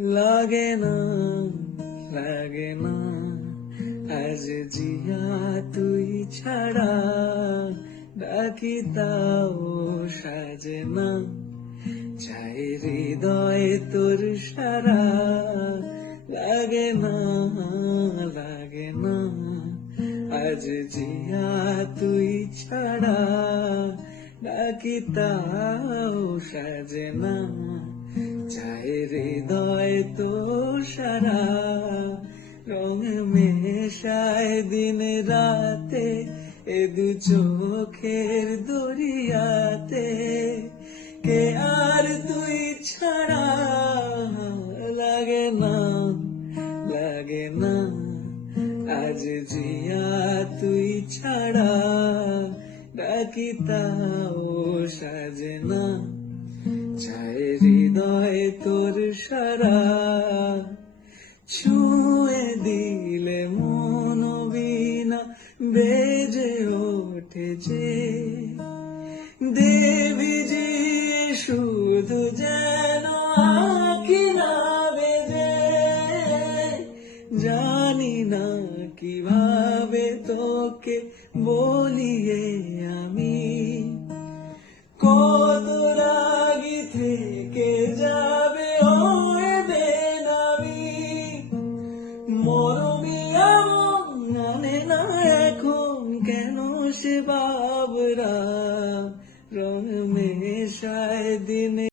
লাগে না লাগে না আজ জিয়া তুই ছাড়া, ডাকি তাও সাজে না, চাই হৃদয় তোর সারা। লাগে না লাগে না আজ জিয়া তুই ছাড়া, ডাকি তাও সাজে না, চাই হৃদয় তোর সারা। রং মেশায় দিন রাতে এ দু চোখের দরিয়াতে, কে আর তুই ছাড়া। লাগে না লাগে না আজ জিয়া তুই ছাড়া, ডাকি তাও সাজে না, চাই হৃদয় তোর সারা। ছুঁয়ে দিলে মন বীণা বেজে ওঠে যে, দেবী জি শুধু যেন আঁকি না বেজে। জানি না কিভাবে তোকে বলিয়ে আমি, কত রাগি থেকে যাবে ওই বেনামি। মরমি এমন জানে না এখন কেন সে বাবরা, রং মেশায় দিনে